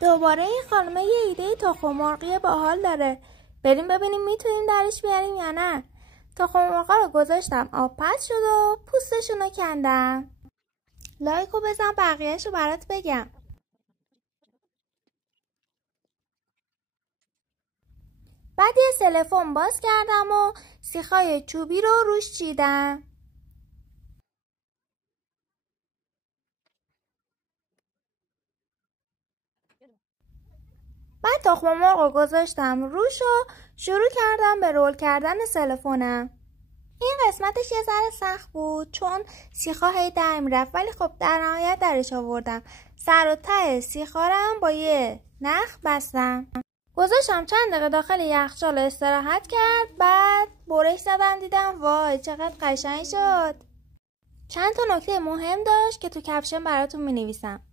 دوباره این خانمه یه ایده تخم مرغی باحال داره. بریم ببینیم میتونیم درش بیاریم یا نه. تخم مرغا رو گذاشتم آب پز شد و پوستشون رو کندم. لایکو بزن بقیه‌شو برات بگم. بعد یه سلفون باز کردم و سیخای چوبی رو روش چیدم. بعد تخم مرغ رو گذاشتم روش و شروع کردم به رول کردن سلفونم. این قسمتش یه ذره سخت بود چون سیخا هی در میرفت، ولی خب در نهایت درش آوردم. سر و ته سیخا رو هم با یه نخ بستم. گذاشتم چند دقیقه داخل یخچال استراحت کرد. بعد برش زدم دیدم وای چقدر قشنگ شد. چند تا نکته مهم داشت که تو کپشن براتون می نویسم.